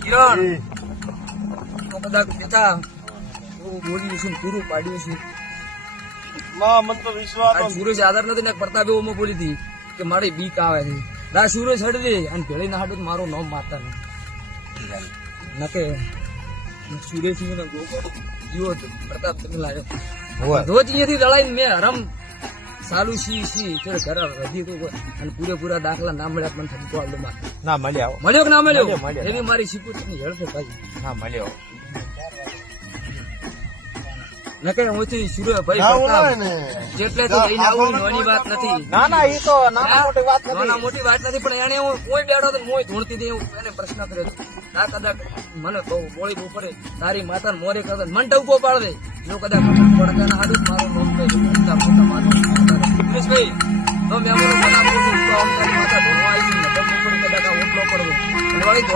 કિરણ તો કદાચ બેઠા બોલી છું પૂરું પાડ્યું છું. મને તો વિશ્વાસ સુરેશ આધાર નથી ને પ્રતાપ એવો બોલી હતી કે મારી બીક આવે છે. ના સુરેશ હડવી અને ભેળી ના હાડું મારું નામ માતા નહીં નકે સુરેશ જીવો પ્રતાપ તમે લાવ્યો રોજ અહીંયાથી લડાઈને મેં હરમ સાલું સી ઘર વધી તો અને પૂરેપૂરા દાખલા ના મળ્યા પણ થતો આવડો માં ના મળ્યા મળ્યો કે ના મળ્યો એવી મારી શીખું ની હેળફો ભાઈ ના મળ્યો નકે હું સુરે ભાઈ જેટલે તો જઈને આવું નાની વાત નથી. ના એ તો નાના મોટી વાત નાના મોટી વાત નથી પણ એને હું કોઈ બેઠો તો મોય ધોણતી હતી એને પ્રશ્ન કર્યો ના કદાચ મને બહુ બોળી બહુ પડે તારી માતા મોરે કરતા મન ટવકો પાડે જો કદાચ પડકાના હાડું મારું નામ મોટા મોટા માનો સુરેશભાઈ તો મેં માતા ધોવા આવી કદાચ ઓટલો પડવો